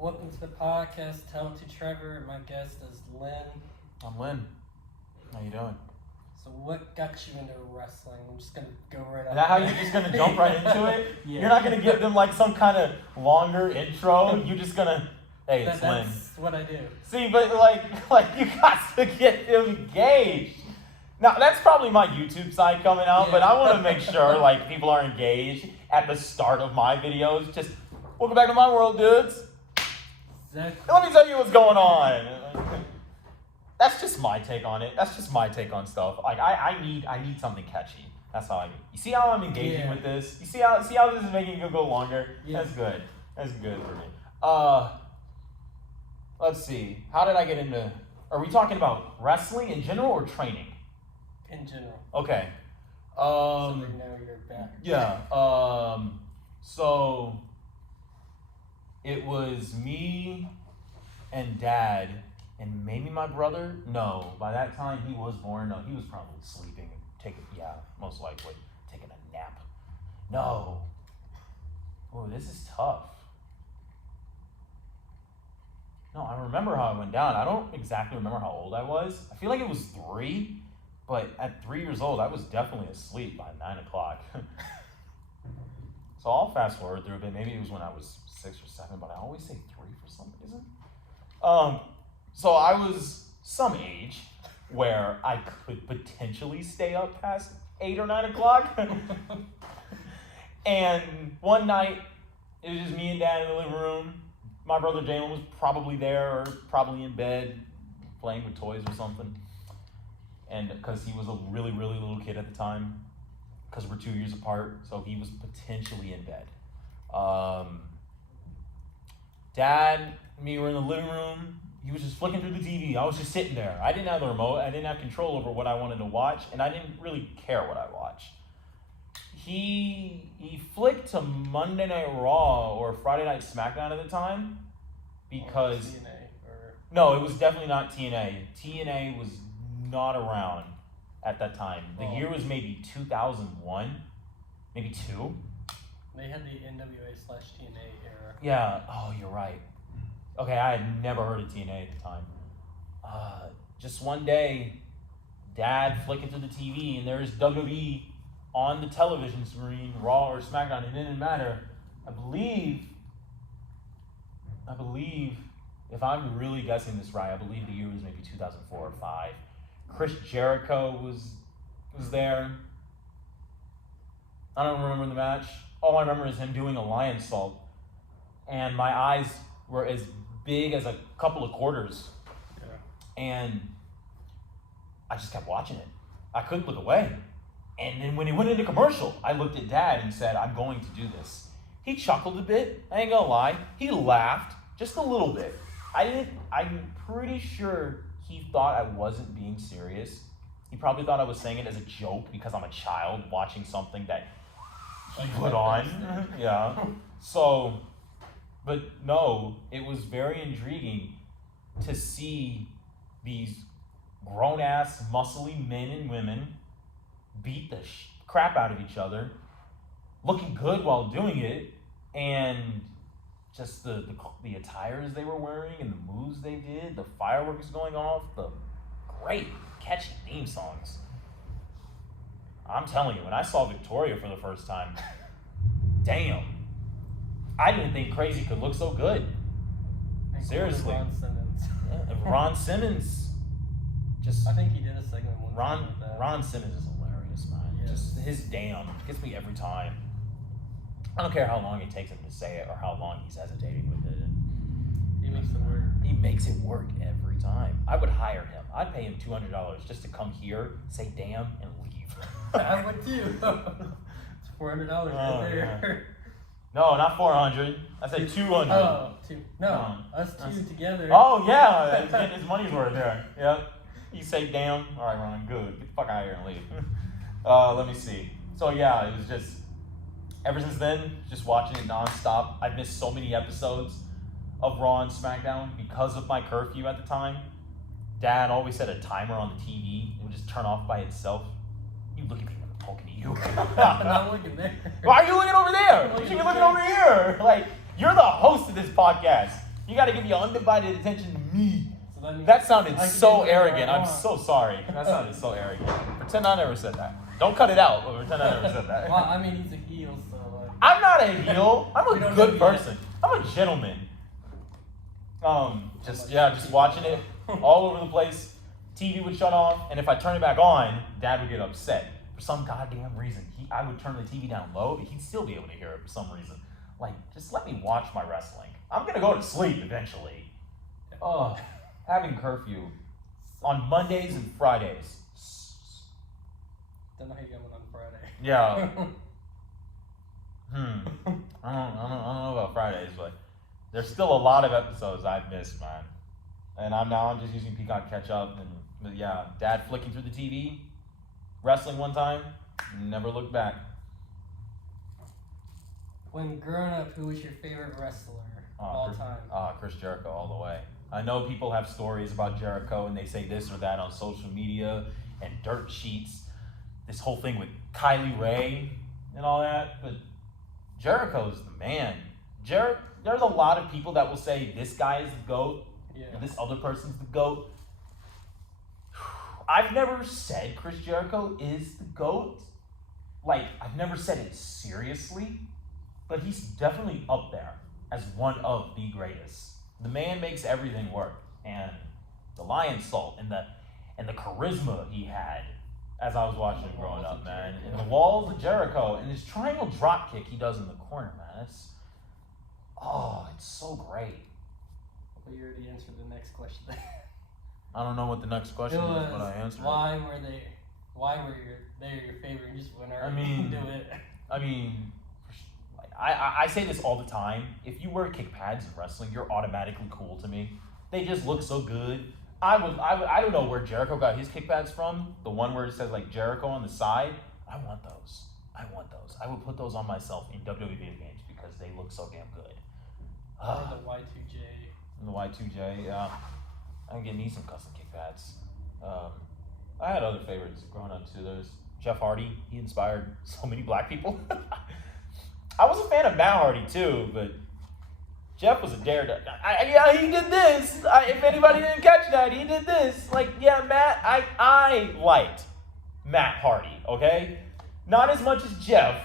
Welcome to the podcast, Talented Trevor. My guest is Lynn. I'm Lynn. How you doing? So what got you into wrestling? I'm just going to go right Is up. that how you're just going to jump right into it? Yeah. You're not going to give them like some kind of longer intro? You're just going to, hey, it's Lynn. That's what I do. See, but like you got to get them engaged. Now, that's probably my YouTube side coming out, Yeah. but I want to make sure like people are engaged at the start of my videos. Just, welcome back to my world, dudes. Exactly. Let me tell you what's going on. That's just my take on it. That's just my take on stuff. Like I need something catchy. That's how I mean. You see how I'm engaging with this? You see how this is making it go longer? Yeah. That's good. That's good for me. Let's see. How did I get into? Are we talking about wrestling in general or training? In general. Okay. So they know you're back. Yeah. So it was me and Dad and maybe my brother. No, by that time he was born. No, he was probably sleeping, most likely taking a nap. No. Oh, this is tough. No, I remember how I went down. I don't exactly remember how old I was. I feel like it was 3, but at 3 years old, I was definitely asleep by 9 o'clock. So I'll fast forward through a bit. Maybe it was when I was 6 or 7, but I always say 3 for some reason. So I was some age where I could potentially stay up past 8 or 9 o'clock. And one night, it was just me and Dad in the living room. My brother Jalen was probably there or probably in bed playing with toys or something. And because he was a really, really little kid at the time, because we're 2 years apart, so he was potentially in bed. Dad and me were in the living room. He was just flicking through the TV. I was just sitting there. I didn't have the remote. I didn't have control over what I wanted to watch, and I didn't really care what I watched. He flicked to Monday Night Raw or Friday Night SmackDown at the time because... TNA or... No, it was definitely not TNA. TNA was not around at that time. The year was maybe 2001, maybe 2. They had the NWA/TNA era. Yeah. Oh, you're right. Okay, I had never heard of TNA at the time. Just one day, Dad flicking through the TV, and there's WWE on the television screen, Raw or SmackDown. It didn't matter. I believe, if I'm really guessing this right, I believe the year was maybe 2004 or 5. Chris Jericho was there. I don't remember the match. All I remember is him doing a lion salt. And my eyes were as big as a couple of quarters. Yeah. And I just kept watching it. I couldn't look away. And then when he went into commercial, I looked at Dad and said, I'm going to do this. He chuckled a bit. I ain't gonna lie. He laughed just a little bit. I'm pretty sure he thought I wasn't being serious. He probably thought I was saying it as a joke because I'm a child watching something that he put on. Yeah. So, but no, it was very intriguing to see these grown-ass, muscly men and women beat the crap out of each other, looking good while doing it, and just the attires they were wearing and the moves they did, the fireworks going off, the great catchy theme songs. I'm telling you, when I saw Victoria for the first time, damn, I didn't think Crazy could look so good. Seriously. Ron Simmons. Yeah, Ron Simmons, just... I think he did a segment one time with that. Ron Simmons is hilarious, man. Yes. Just his damn gets me every time. I don't care how long it takes him to say it or how long he's hesitating with it. He makes it work. He makes it work every time. I would hire him. I'd pay him $200 just to come here, say damn, and leave. I would too. It's $400 right there. No, not 400. I said 200. Oh, 2. No, us two together. Oh, yeah. He's getting his money's worth there. Yep. You say damn. All right, Ron, good. Get the fuck out of here and leave. Let me see. So, yeah, it was just, ever since then, just watching it nonstop. I've missed so many episodes of Raw and SmackDown because of my curfew at the time. Dad always set a timer on the TV. It would just turn off by itself. You look at me when I'm talking to you. I'm not looking there. Why are you looking over there? You should be looking over here. Like, you're the host of this podcast. You got to give your undivided attention to me. So that means That sounded I can so do whatever arrogant. I I'm want. so sorry. That sounded so arrogant. Pretend I never said that. Don't cut it out, but pretend I never said that. Well, I mean, he's a heel, so like. I'm not a heel. I'm We a don't good know yet. person. I'm a gentleman. Just watching it all over the place. TV would shut off, and if I turn it back on, Dad would get upset. For some goddamn reason, I would turn the TV down low, but he'd still be able to hear it for some reason. Like, just let me watch my wrestling. I'm gonna go to sleep eventually. Oh, having curfew on Mondays and Fridays. Don't know how you got one on Friday. Yeah. I don't know about Fridays, but there's still a lot of episodes I've missed, man. And I'm just using Peacock catch up, but yeah, Dad flicking through the TV, wrestling one time, never looked back. When growing up, who was your favorite wrestler of all time? Chris Jericho all the way. I know people have stories about Jericho and they say this or that on social media and dirt sheets. This whole thing with Kylie Ray and all that, but Jericho's the man. There's a lot of people that will say this guy is the GOAT, and this other person's the GOAT. I've never said Chris Jericho is the GOAT. Like, I've never said it seriously, but he's definitely up there as one of the greatest. The man makes everything work, and the lion salt and the charisma he had as I was watching him growing up, man. And the walls of Jericho and his triangle drop kick he does in the corner, man. It's so great. Well, you already answered the next question. I don't know what the next question is, but I answered why were they your favorite? Just whenever I mean, you can do it. I mean, I say this all the time. If you wear kick pads in wrestling, you're automatically cool to me. They just look so good. I don't know where Jericho got his kick pads from. The one where it says like Jericho on the side. I want those. I would put those on myself in WWE video games because they look so damn good. Or the Y2J. And the Y2J, yeah. I can get me some custom kick pads. I had other favorites growing up too. There's Jeff Hardy. He inspired so many black people. I was a fan of Matt Hardy too, but Jeff was a daredevil. Yeah, he did this. If anybody didn't catch that, he did this. Like, yeah, Matt, I liked Matt Hardy, okay? Not as much as Jeff,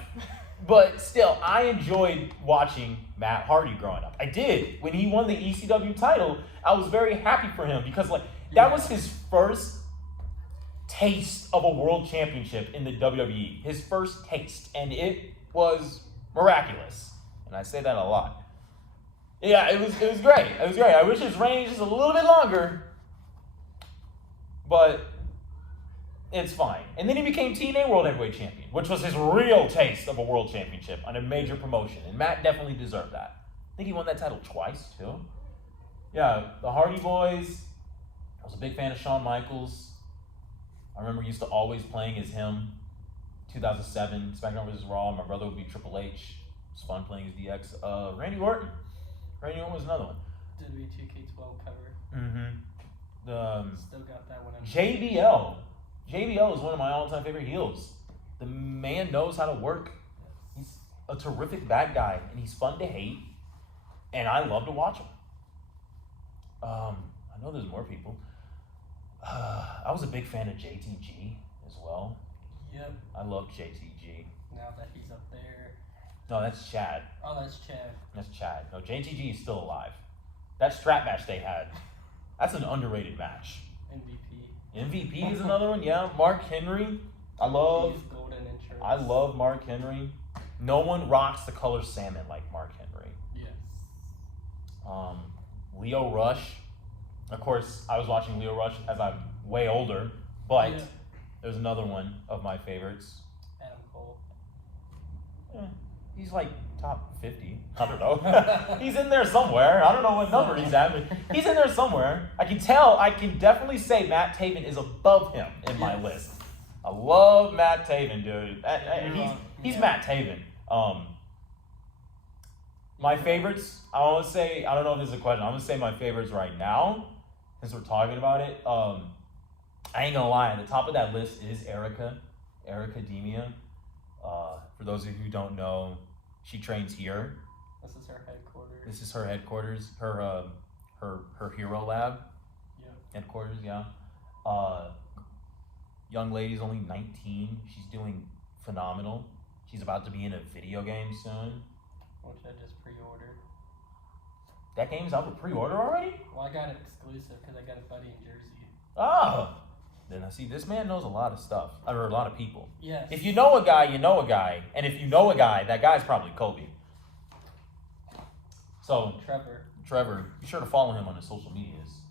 but still, I enjoyed watching Matt Hardy growing up. I did. When he won the ECW title, I was very happy for him because, like, that was his first taste of a world championship in the WWE. His first taste, and it was miraculous. And I say that a lot. Yeah, it was great. It was great. I wish his reign was a little bit longer, but it's fine. And then he became TNA World Heavyweight Champion, which was his real taste of a world championship on a major promotion. And Matt definitely deserved that. I think he won that title twice, too. Yeah, the Hardy Boys. I was a big fan of Shawn Michaels. I remember he used to always playing as him. 2007, SmackDown vs. Raw. My brother would be Triple H. It was fun playing as DX. Randy Orton. Randy Orton was another one. WWE 2K12 cover. Mm-hmm. Still got that one. JBL. JBL is one of my all-time favorite heels. The man knows how to work. He's a terrific bad guy, and he's fun to hate, and I love to watch him. I know there's more people. I was a big fan of JTG as well. Yep. I love JTG. Now that he's up there. No, that's Chad. Oh, that's Chad. That's Chad. No, JTG is still alive. That strap match they had, that's an underrated match. MVP is another one, yeah. Mark Henry. I love Mark Henry. No one rocks the color salmon like Mark Henry. Yes. Leo Rush. Of course, I was watching Leo Rush as I'm way older, but there's another one of my favorites. Adam Cole. He's like top 50. I don't know. He's in there somewhere. I don't know what number he's at, but he's in there somewhere. I can definitely say Matt Taven is above him in my list. I love Matt Taven, dude. He's Matt Taven. My favorites, I want to say, I don't know if this is a question. I'm going to say my favorites right now, since we're talking about it. I ain't going to lie. At the top of that list is Erica Demia. For those of you who don't know, she trains here This is her headquarters. This is her headquarters. Her hero lab. Yeah. Headquarters, yeah. Young lady's only 19. She's doing phenomenal. She's about to be in a video game soon. Which I just pre-ordered. That game's out for pre-order already? Well, I got it exclusive because I got a buddy in Jersey. Oh! Then I see this man knows a lot of stuff, or a lot of people. Yes. If you know a guy, you know a guy. And if you know a guy, that guy's probably Kobe. So, Trevor, be sure to follow him on his social medias.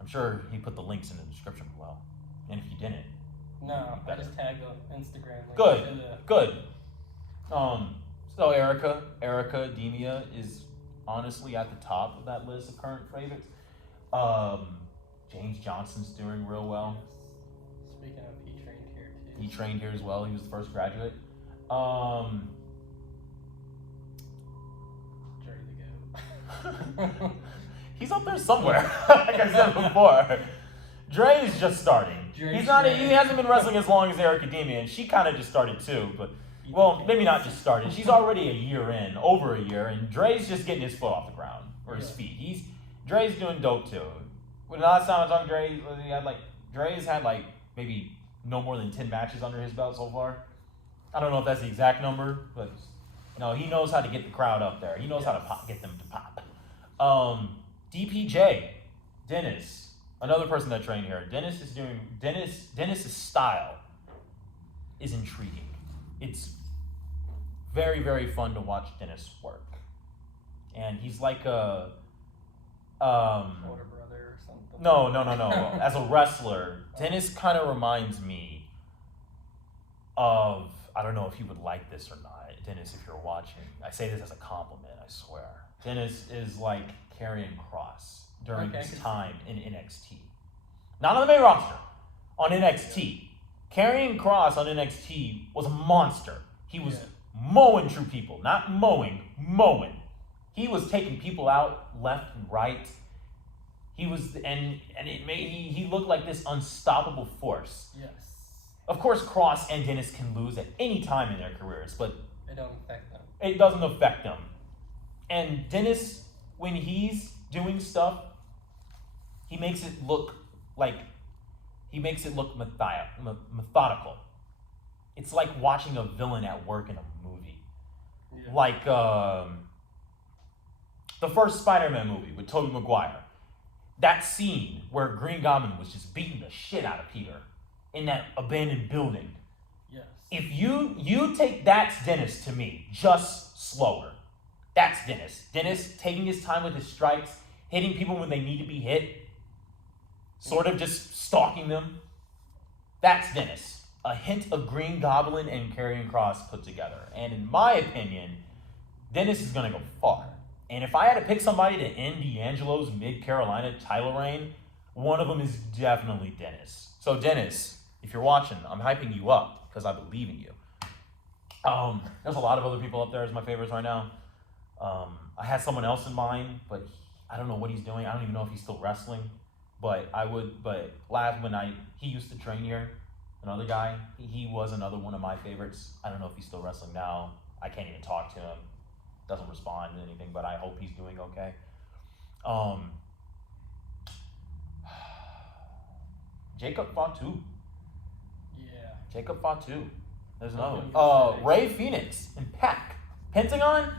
I'm sure he put the links in the description below. And if you didn't, no, I just tagged the Instagram link. Good. So Erica Demia is honestly at the top of that list of current favorites. James Johnson's doing real well. Yes. Speaking of, he trained here too. He trained here as well. He was the first graduate. He's up there somewhere. Like I said before, Dre's just starting. He hasn't been wrestling as long as Erica Demia, and she kind of just started too. But well, maybe not just started. She's already a year in, over a year, and Dre's just getting his foot off the ground or his feet. Dre's doing dope too. When the last time I talked to Dre's had like maybe no more than 10 matches under his belt so far. I don't know if that's the exact number, but he knows how to get the crowd up there. He knows how to get them to pop. DPJ, Dennis, another person that trained here. Dennis's style is intriguing. It's very, very fun to watch Dennis work. And he's like a older brother or something. No. As a wrestler, Dennis kind of reminds me of, I don't know if you would like this or not, Dennis, if you're watching. I say this as a compliment, I swear. Dennis is like Karrion Kross during his time in NXT. Not on the main roster, on NXT. Karrion Kross on NXT was a monster. He was mowing true people. Not mowing. He was taking people out left and right. He was, and he looked like this unstoppable force. Yes. Of course, Kross and Dennis can lose at any time in their careers, but it don't affect them. It doesn't affect them. And Dennis, when he's doing stuff, he makes it look methodical. It's like watching a villain at work in a movie. Yeah. Like the first Spider-Man movie with Tobey Maguire. That scene where Green Goblin was just beating the shit out of Peter in that abandoned building. Yes. If you take that's Dennis to me, just slower. That's Dennis. Dennis taking his time with his strikes, hitting people when they need to be hit, sort of just stalking them. That's Dennis. A hint of Green Goblin and Karrion Kross put together. And in my opinion, Dennis is going to go far. And if I had to pick somebody to end D'Angelo's Mid-Carolina title reign, one of them is definitely Dennis. So Dennis, if you're watching, I'm hyping you up because I believe in you. There's a lot of other people up there as my favorites right now. I had someone else in mind, but I don't know what he's doing. I don't even know if he's still wrestling. But he used to train here, another guy. He was another one of my favorites. I don't know if he's still wrestling now. I can't even talk to him. Doesn't respond to anything, but I hope he's doing okay. Jacob Fatu. Yeah. Jacob Fatu. There's another one. Ray Phoenix and Pac. Pentagon?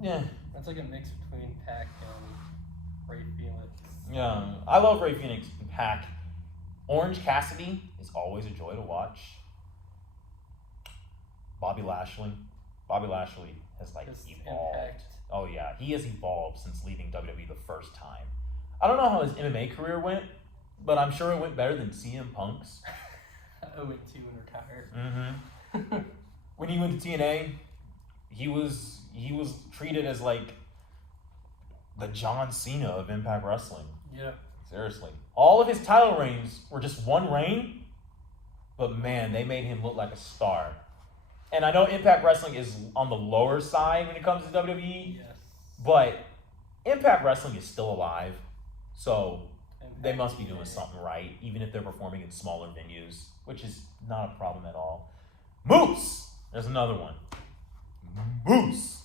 Yeah. That's like a mix between Pac and Ray Phoenix. Yeah. I love Ray Phoenix and Pac. Orange Cassidy is always a joy to watch. Bobby Lashley has evolved. Impact. Oh yeah, he has evolved since leaving WWE the first time. I don't know how his MMA career went, but I'm sure it went better than CM Punk's. 0-2 and retired. Mm-hmm. When he went to TNA, he was treated as like the John Cena of Impact Wrestling. Yeah. Seriously. All of his title reigns were just one reign, but man, they made him look like a star. And I know Impact Wrestling is on the lower side when it comes to WWE, yes, but Impact Wrestling is still alive, so they must be doing TNA. something right, even if they're performing in smaller venues, which is not a problem at all. Moose! There's another one. Moose!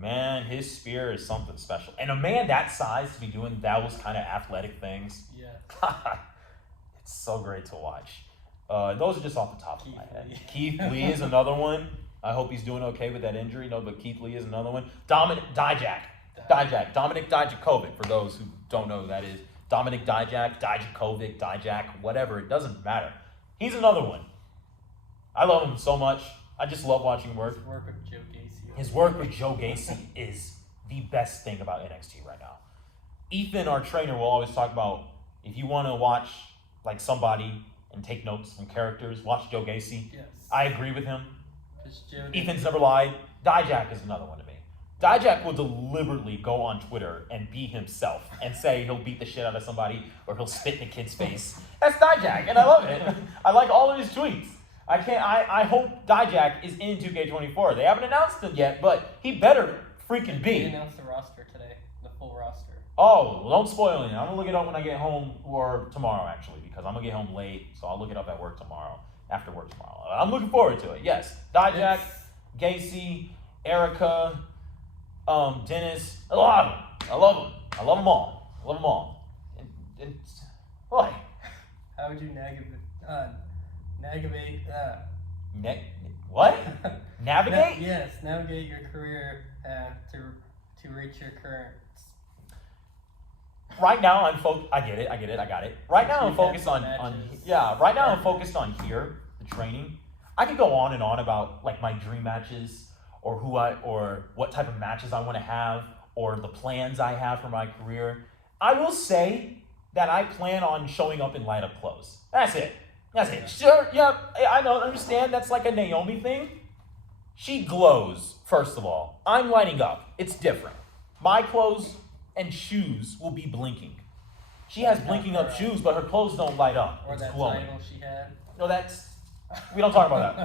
man, his spear is something special. And a man that size to be doing those kind of athletic things, it's so great to watch. Those are just off the top of my head. Keith Lee is another one. I hope he's doing okay with that injury. No, but Keith Lee is another one. Dominic Dijakovic, for those who don't know who that is. Dominic Dijak, whatever. It doesn't matter. He's another one. I love him so much. I just love watching him work. His work with Joe Gacy is the best thing about NXT right now. Ethan, our trainer, will always talk about, if you want to watch like somebody and take notes from characters, watch Joe Gacy. Yes. I agree with him. Ethan's never lied. Dijak is another one to me. Dijak will deliberately go on Twitter and be himself and say he'll beat the shit out of somebody or he'll spit in a kid's face. That's Dijak, and I love it. I like all of his tweets. I hope Dijak is in 2K24. They haven't announced it yet, but he better freaking be. They announced the roster today, the full roster. Oh, well, don't spoil it. I'm going to look it up when I get home, or tomorrow, actually, because I'm going to get home late, so I'll look it up at work tomorrow, after work tomorrow. I'm looking forward to it, yes. Dijak, Gacy, Erica, Dennis, a lot of them. I love them. I love them all. I love them all. Boy. How would you navigate? What? Navigate? Yes, navigate your career path to reach your current. Right now, I get it. I got it. Right now, I'm focused on Right now, I'm focused on here, the training. I could go on and on about like my dream matches, or what type of matches I want to have, or the plans I have for my career. I will say that I plan on showing up in light up clothes. That's it. Sure, yeah, I don't understand. That's like a Naomi thing. She glows, first of all. I'm lighting up. It's different. My clothes and shoes will be blinking. She has blinking up shoes, but her clothes don't light up. Or it's that glowing. title she had. No, we don't talk about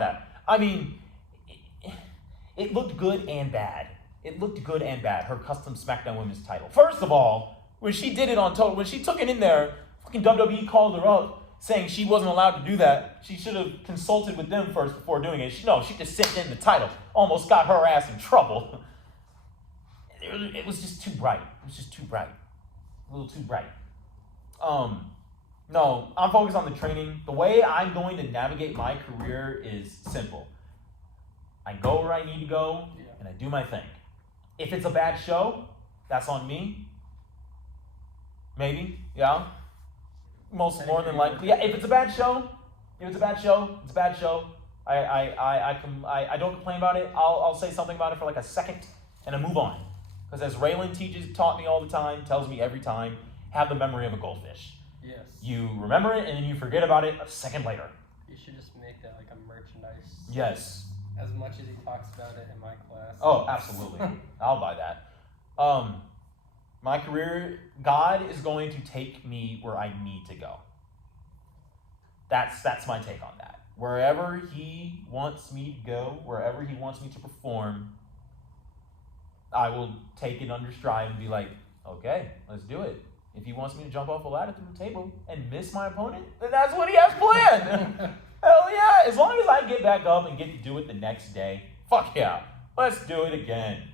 that. I mean, it looked good and bad. Her custom SmackDown Women's title. First of all, when she did it on Total, when she took it in there, fucking WWE called her up saying she wasn't allowed to do that. She should have consulted with them first before doing it. She just sent in the title. Almost got her ass in trouble. It was just too bright. A little too bright. No, I'm focused on the training. The way I'm going to navigate my career is simple. I go where I need to go, and I do my thing. If it's a bad show, that's on me. Maybe, yeah. More than likely, yeah. If it's a bad show, it's a bad show. I don't complain about it. I'll say something about it for like a second, and I move on. Because as Raylan taught me all the time, tells me every time, have the memory of a goldfish. Yes. You remember it, and then you forget about it a second later. You should just make that like a merchandise. Yes. As much as he talks about it in my class. Oh, absolutely. I'll buy that. My career, God is going to take me where I need to go. That's my take on that. Wherever he wants me to go, wherever he wants me to perform, I will take it under stride and be like, okay, let's do it. If he wants me to jump off a ladder through the table and miss my opponent, then that's what he has planned. Hell yeah. As long as I get back up and get to do it the next day, fuck yeah. Let's do it again.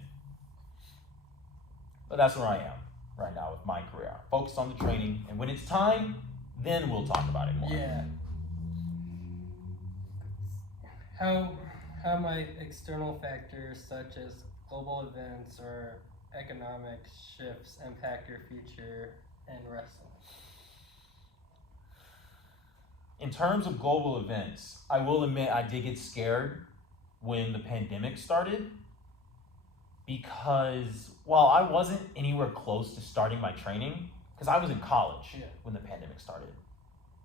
But that's where I am right now with my career. Focused on the training, and when it's time, then we'll talk about it more. Yeah. How might external factors such as global events or economic shifts impact your future in wrestling? In terms of global events, I will admit I did get scared when the pandemic started, because while I wasn't anywhere close to starting my training, because I was in college when the pandemic started.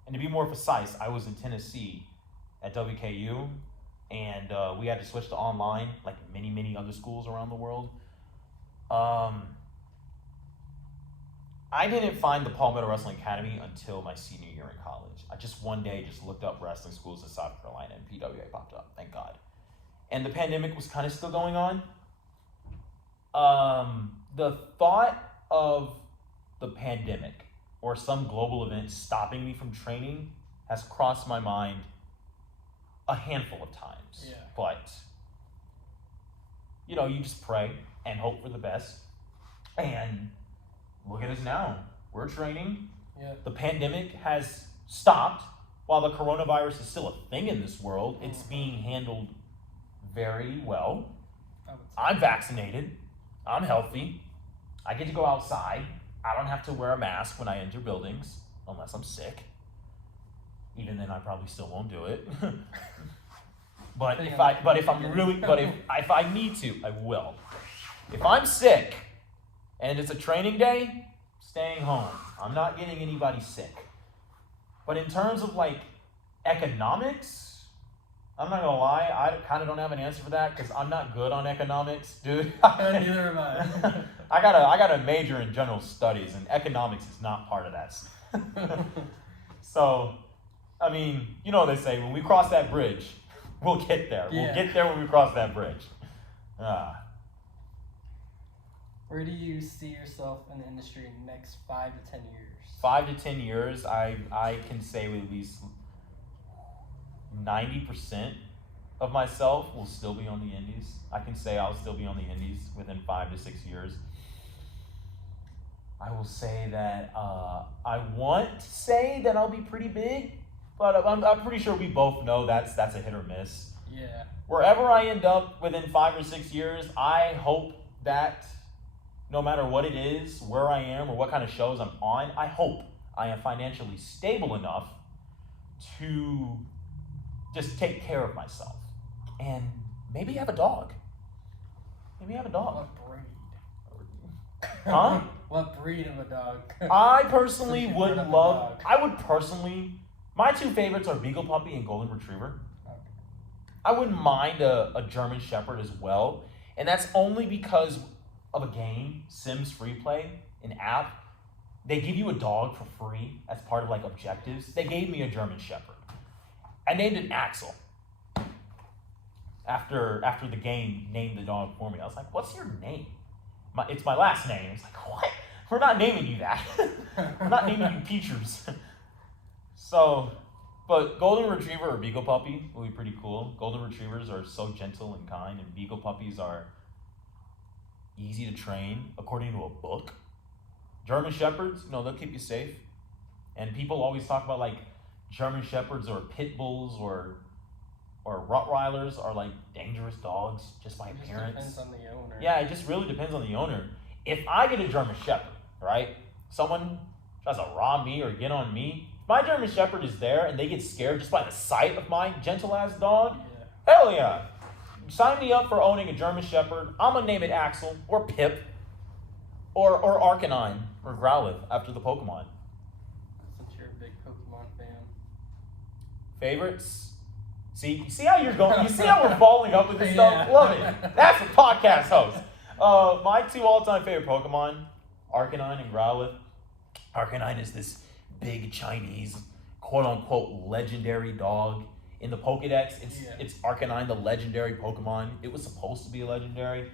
And to be more precise, I was in Tennessee at WKU, and we had to switch to online, like many other schools around the world. I didn't find the Palmetto Wrestling Academy until my senior year in college. I just one day looked up wrestling schools in South Carolina, and PWA popped up, thank God. And the pandemic was kind of still going on. The thought of the pandemic or some global event stopping me from training has crossed my mind a handful of times. Yeah. But you just pray and hope for the best. And look at us now. We're training. Yeah. The pandemic has stopped. While the coronavirus is still a thing in this world, it's being handled very well. I'm vaccinated. I'm healthy. I get to go outside. I don't have to wear a mask when I enter buildings, unless I'm sick. Even then, I probably still won't do it. But if I need to, I will. If I'm sick and it's a training day, staying home. I'm not getting anybody sick. But in terms of like economics, I'm not gonna lie, I kind of don't have an answer for that because I'm not good on economics, dude. Neither am I. I got a major in general studies, and economics is not part of that. So, I mean, you know what they say, when we cross that bridge, we'll get there. Yeah. We'll get there when we cross that bridge. Where do you see yourself in the industry in the next 5 to 10 years? 5 to 10 years, I can say with at least 90% of myself will still be on the indies. I can say I'll still be on the indies within 5 to 6 years. I will say that I want to say that I'll be pretty big, but I'm pretty sure we both know that's a hit or miss. Yeah. Wherever I end up within 5 or 6 years, I hope that no matter what it is, where I am, or what kind of shows I'm on, I hope I am financially stable enough to just take care of myself. And maybe have a dog. What breed? Huh? What breed of a dog? I personally would Prefer love, dog. my two favorites are Beagle Puppy and Golden Retriever. Okay. I wouldn't mind a German Shepherd as well. And that's only because of a game, Sims Free Play, an app. They give you a dog for free as part of like objectives. They gave me a German Shepherd. I named it Axel. After the game named the dog for me, I was like, "What's your name?" It's my last name. It's like, "What? We're not naming you that. We're not naming you Peaches." So, but Golden Retriever or Beagle Puppy will be pretty cool. Golden Retrievers are so gentle and kind, and Beagle Puppies are easy to train according to a book. German Shepherds, they'll keep you safe. And people always talk about like German Shepherds or Pit Bulls or Rottweilers are like dangerous dogs just by appearance. It just depends on the owner. Yeah, it just really depends on the owner. If I get a German Shepherd, right? Someone tries to rob me or get on me, my German Shepherd is there and they get scared just by the sight of my gentle ass dog. Yeah. Hell yeah. Sign me up for owning a German Shepherd. I'm gonna name it Axel or Pip or Arcanine or Growlithe after the Pokemon. Since you're a big Pokemon fan. Favorites? See how you're going? You see how we're following up with this Yeah. stuff? Love it. That's a podcast host. My two all-time favorite Pokemon, Arcanine and Growlithe. Arcanine is this big Chinese, quote-unquote, legendary dog. In the Pokedex, it's Arcanine, the legendary Pokemon. It was supposed to be a legendary.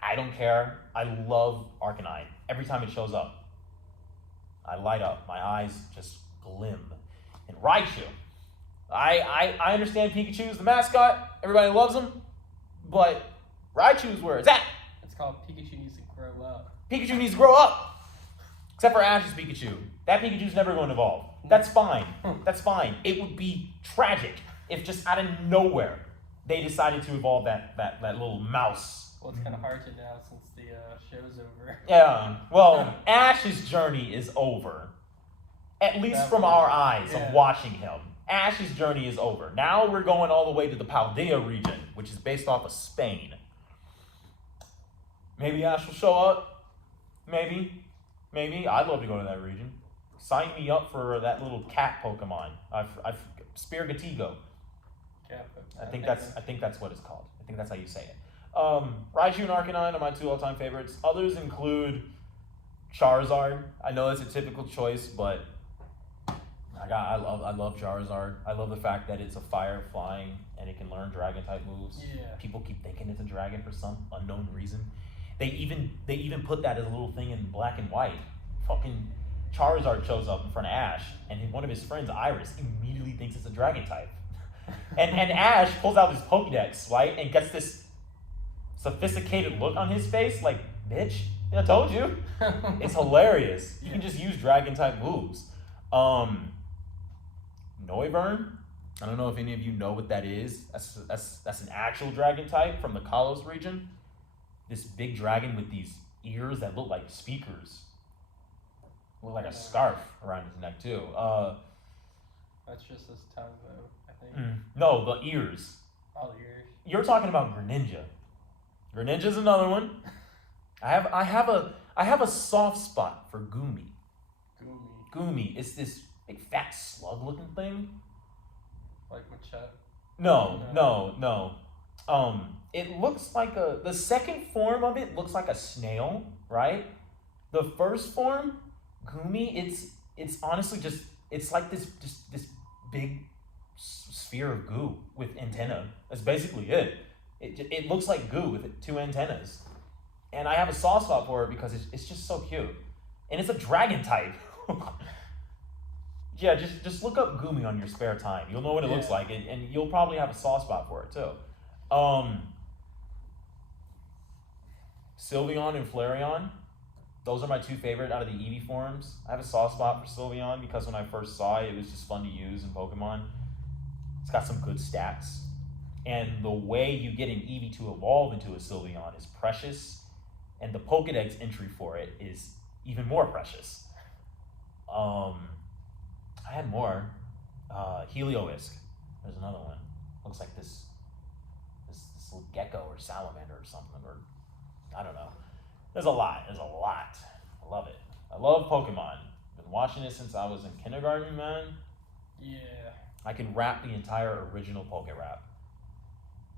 I don't care. I love Arcanine. Every time it shows up, I light up. My eyes just glim. And Raichu. I understand Pikachu's the mascot. Everybody loves him. But Raichu's where it's at. It's called Pikachu Needs to Grow Up. Pikachu needs to grow up. Except for Ash's Pikachu. That Pikachu's never going to evolve. That's fine. That's fine. It would be tragic if just out of nowhere they decided to evolve that little mouse. Well, it's kind of hard to now since the show's over. Yeah. Well, Ash's journey is over. At least from our eyes of watching him. Ash's journey is over. Now we're going all the way to the Paldea region, which is based off of Spain. Maybe Ash will show up. Maybe. I'd love to go to that region. Sign me up for that little cat Pokemon. Spirigatigo. I think that's what it's called. I think that's how you say it. Raichu and Arcanine are my two all-time favorites. Others include Charizard. I know that's a typical choice, but I love Charizard. I love the fact that it's a fire flying and it can learn dragon type moves. Yeah. People keep thinking it's a dragon for some unknown reason. They even put that as a little thing in black and white. Fucking Charizard shows up in front of Ash, and one of his friends, Iris, immediately thinks it's a dragon type. And Ash pulls out his Pokédex, right, and gets this sophisticated look on his face, like, bitch, I told you. It's hilarious. You can just use dragon type moves. Noivern, I don't know if any of you know what that is. That's an actual dragon type from the Kalos region. This big dragon with these ears that look like speakers. Look like a scarf around his neck too. That's just his tongue though, I think. No, the ears. All ears. You're talking about Greninja. Greninja's another one. I have a soft spot for Goomy. Goomy. It's this big fat slug looking thing. Like Machette? No. It looks like the second form of it looks like a snail, right? The first form, Goomy, it's honestly it's like this big sphere of goo with antenna. That's basically it. It looks like goo with 2 antennas. And I have a soft spot for it because it's just so cute. And it's a dragon type. Yeah, just look up Goomy on your spare time. You'll know what it looks like, and you'll probably have a soft spot for it too. Sylveon and Flareon, those are my 2 favorite out of the Eevee forms. I have a soft spot for Sylveon because when I first saw it, it was just fun to use in Pokemon. It's got some good stats. And the way you get an Eevee to evolve into a Sylveon is precious, and the Pokedex entry for it is even more precious. I had more. Helioisk. There's another one. Looks like this little gecko or salamander or something, or I don't know. There's a lot. I love it. I love Pokemon. Been watching it since I was in kindergarten, man. Yeah. I can rap the entire original Poke Rap.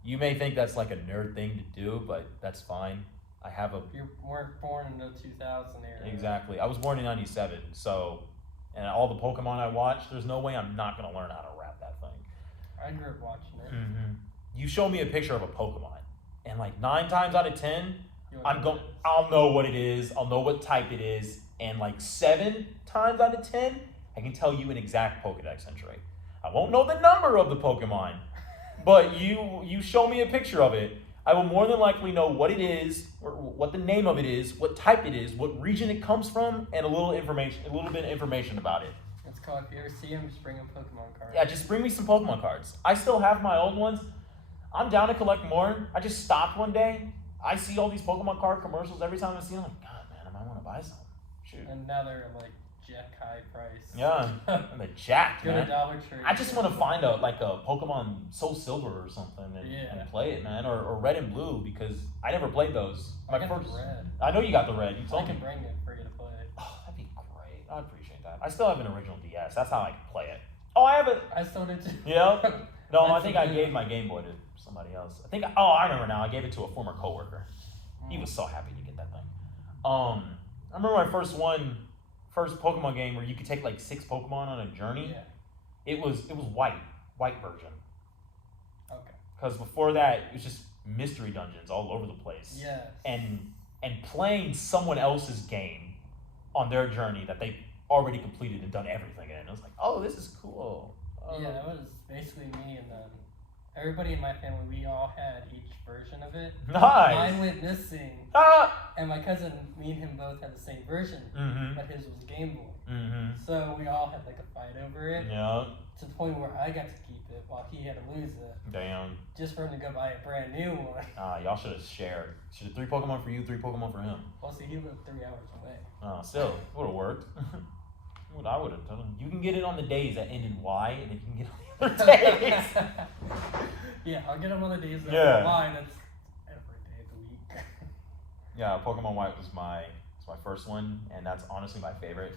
You may think that's like a nerd thing to do, but that's fine. You weren't born in the 2000 era. Exactly. I was born in 97, so, and all the Pokemon I watched, there's no way I'm not going to learn how to rap that thing. I grew up watching it. Mm-hmm. You show me a picture of a Pokemon, and like 9 times out of 10, I'll know what it is, I'll know what type it is, and like 7 times out of 10, I can tell you an exact Pokedex entry. I won't know the number of the Pokemon, but you show me a picture of it, I will more than likely know what it is, or what the name of it is, what type it is, what region it comes from, and a little bit of information about it. It's called, if you ever see him, just bring him Pokemon cards. Yeah, just bring me some Pokemon cards. I still have my old ones. I'm down to collect more. I just stopped one day. I see all these Pokemon card commercials every time I see them. I'm like, God, man, I might want to buy some. Shoot. And now they're like jack high price. Yeah, and they're jacked, Go man. to Dollar Tree. I just want to find a Pokemon Soul Silver or something and play it, man, or Red and Blue, because I never played those. I got the red. I know you got the red. You told I me. can bring it for you to play. Oh, that'd be great. I'd appreciate that. I still have an original DS. That's how I can play it. Oh, I have it. I still did too. Yeah. No, I think I gave my Game Boy to somebody else. I remember now. I gave it to a former coworker. He was so happy to get that thing. I remember my first Pokemon game where you could take like 6 Pokemon on a journey. Yeah. It was white version. Okay. Because before that, it was just mystery dungeons all over the place. Yeah. And playing someone else's game on their journey that they already completed and done everything in. I was like, oh, this is cool. Yeah, that was basically me, and then everybody in my family, we all had each version of it. Nice. Mine went missing. Ah! And my cousin, me and him both had the same version, but his was Game Boy. So we all had like a fight over it. Yeah. To the point where I got to keep it while he had to lose it. Damn. Just for him to go buy a brand new one. Y'all should have shared. Should have 3 Pokemon for you, 3 Pokemon for him. Well, see, he lived 3 hours away. Still, would have worked. What I would have done. You can get it on the days that end in Y, and then you can get it on the other days. Yeah, I'll get him on the days that Yeah. Y, that's every day of the week. Yeah, Pokemon White was my first one, and that's honestly my favorite.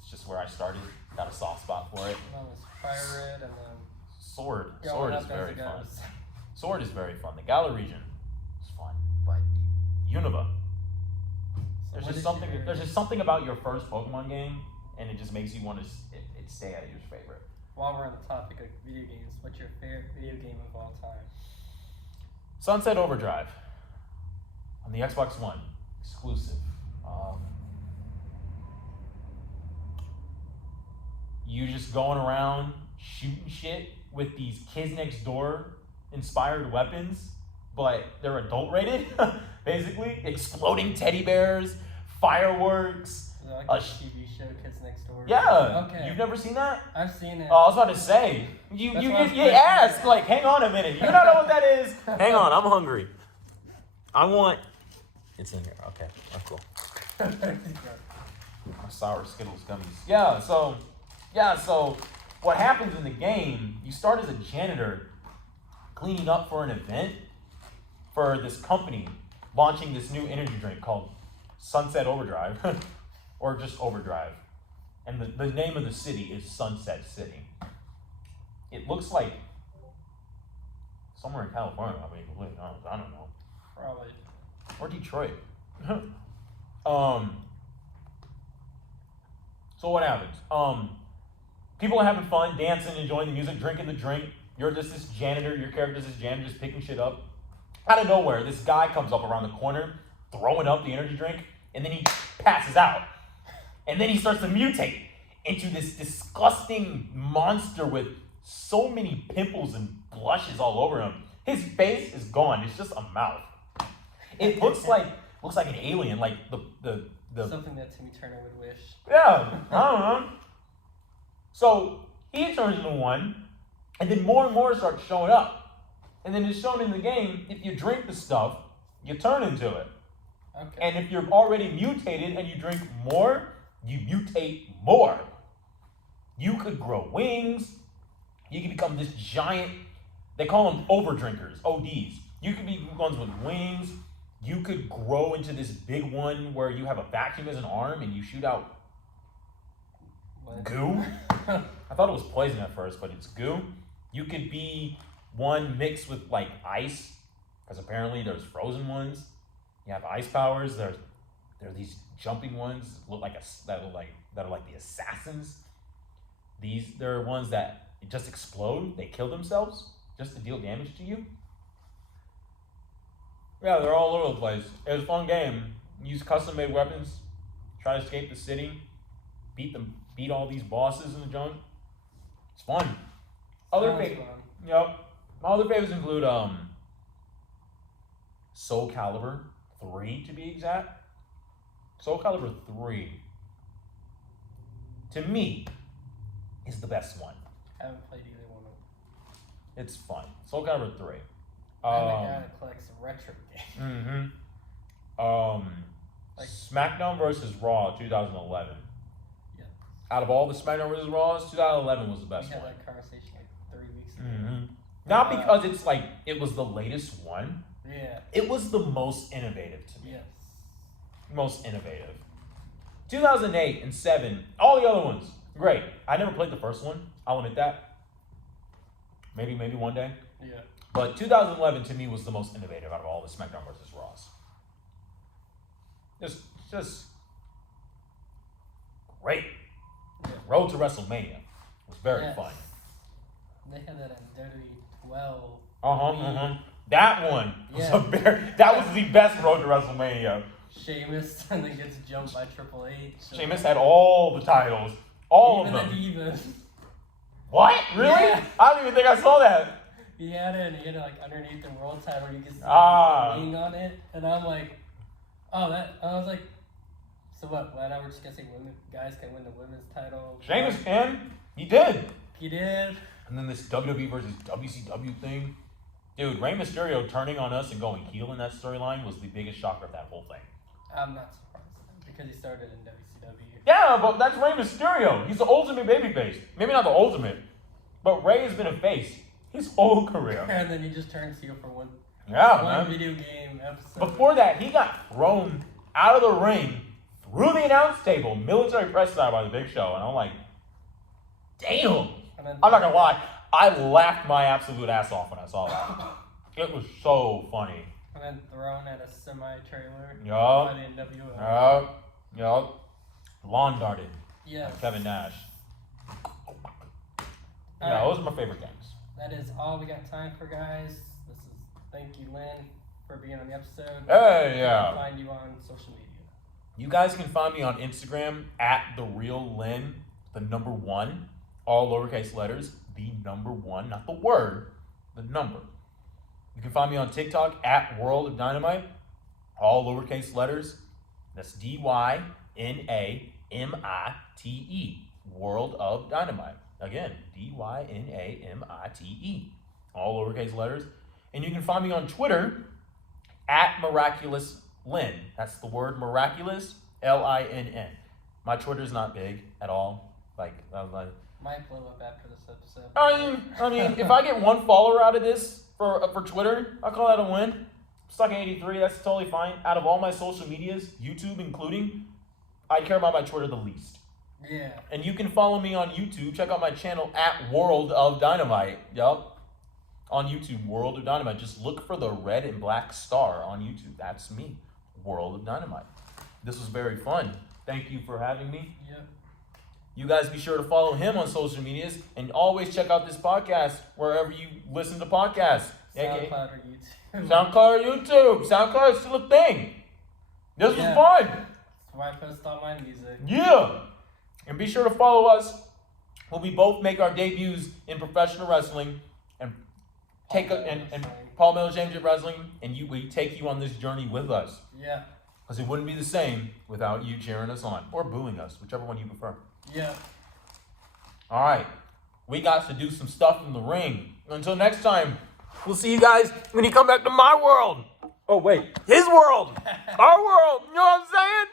It's just where I started. Got a soft spot for it. And then was Fire Red, and then Sword. going Sword up is as very it fun. goes. Sword is very fun. The Galar region is fun, but Unova. So There's just something about your first Pokemon game, and it just makes you want to it stay at your favorite. While we're on the topic of video games, what's your favorite video game of all time? Sunset Overdrive on the Xbox One, exclusive. You just going around shooting shit with these kids next door inspired weapons, but they're adult rated. Basically, exploding teddy bears, fireworks. Like a a TV show, Kids Next Door. Yeah. Okay. You've never seen that? I've seen it. Oh, I was about to say. You That's why I was asked, questioning like, hang on a minute. You don't know what that is? Hang on, I'm hungry. I want... It's in here. Okay, that's cool. Sour Skittles gummies. So what happens in the game, you start as a janitor cleaning up for an event for this company launching this new energy drink called Sunset Overdrive, or just Overdrive. And the name of the city is Sunset City. It looks like somewhere in California, I mean, completely honest, I don't know. Probably. Or Detroit. So what happens? People are having fun, dancing, enjoying the music, drinking the drink. You're just this janitor, your character's this janitor just picking shit up. Out of nowhere, this guy comes up around the corner, throwing up the energy drink, and then he passes out. And then he starts to mutate into this disgusting monster with so many pimples and blushes all over him. His face is gone. It's just a mouth. It looks like an alien, like the something that Timmy Turner would wish. Yeah, I don't know. So he turns into one, and then more and more start showing up. And then it's shown in the game, if you drink the stuff, you turn into it. Okay. And if you're already mutated and you drink more, you mutate more. You could grow wings. You can become this giant, they call them overdrinkers, ODs. You could be ones with wings. You could grow into this big one where you have a vacuum as an arm and you shoot out goo. I thought it was poison at first, but it's goo. You could be one mixed with like ice, because apparently there's frozen ones. You have ice powers. There are these jumping ones that are like the assassins. They're ones that just explode. They kill themselves just to deal damage to you. Yeah, they're all over the place. It was a fun game. Use custom-made weapons. Try to escape the city. Beat all these bosses in the junk. It's fun. Other my other favorites include Soul Calibur 3 to be exact. Soul Calibur 3 to me is the best one. I haven't played either one of them. It's fun. Soul Calibur 3. I'm a guy that collects retro games. Like SmackDown versus Raw 2011. Yeah. Out of all the SmackDown versus Raws, 2011 was the best We had one. that conversation like 3 weeks ago. Not because it's like it was the latest one. Yeah. It was the most innovative to me. Yes. Most innovative. 2008 and 7, all the other ones, great. I never played the first one. I'll admit that. Maybe one day. Yeah. But 2011 to me was the most innovative out of all the SmackDown versus Raws. Just great. Yeah. Road to WrestleMania was very Yes. fun. They had that in WWE 12. That one was Yeah. that was the best Road to WrestleMania. Sheamus and then gets jumped by Triple H. Sheamus had all the titles, all Even of them. the Divas. What? Really? Yeah. I don't even think I saw that. He had it, and he had it like underneath the world title. You could see Ah. the wing on it, and I'm like, oh, that. I was like, so what? Why not? We're just gonna say guys can win the women's title. Sheamus can. He did. He did. And then this WWE versus WCW thing. Dude, Rey Mysterio turning on us and going heel in that storyline was the biggest shocker of that whole thing. I'm not surprised because he started in WCW. Yeah, but that's Rey Mysterio. He's the ultimate babyface. Maybe not the ultimate, but Rey has been a face his whole career. And then he just turned heel for one Man. video game episode. Before that, he got thrown out of the ring through the announce table, military press style by the Big Show, and I'm like, damn. I'm not gonna lie, I laughed my absolute ass off when I saw that. It was so funny. And then thrown at a semi-trailer Yup. by the NWO. Yup. Lawn darted. Yes. Kevin Nash. Yeah, Alright. those are my favorite games. That is all we got time for, guys. Thank you, Lynn, for being on the episode. Hey, Where yeah. can I find you on social media? You guys can find me on Instagram at @TheRealLynn, the number 1, all lowercase letters, the number 1, not the word, the number. You can find me on TikTok at World of Dynamite, all lowercase letters. That's DYNAMITE, World of Dynamite. Again, DYNAMITE, all lowercase letters. And you can find me on Twitter at Miraculous Lynn. That's the word miraculous, LINN. My Twitter's not big at all. Might blow up after this episode. I mean, if I get one follower out of this for Twitter, I'll call that a win. Stuck at 83, that's totally fine. Out of all my social medias, YouTube including, I care about my Twitter the least. Yeah. And you can follow me on YouTube. Check out my channel at World of Dynamite. Yup. On YouTube, World of Dynamite. Just look for the red and black star on YouTube. That's me, World of Dynamite. This was very fun. Thank you for having me. Yep. You guys be sure to follow him on social medias and always check out this podcast wherever you listen to podcasts. SoundCloud or YouTube. SoundCloud or YouTube. SoundCloud is still a thing. This was fun. That's where I post all my music. Yeah. And be sure to follow us when we both make our debuts in professional wrestling and Paul Miller James Wrestling, and we take you on this journey with us. Yeah. Because it wouldn't be the same without you cheering us on or booing us, whichever one you prefer. Yeah. All right. We got to do some stuff in the ring. Until next time, we'll see you guys when you come back to my world. Oh, wait. His world. Our world. You know what I'm saying?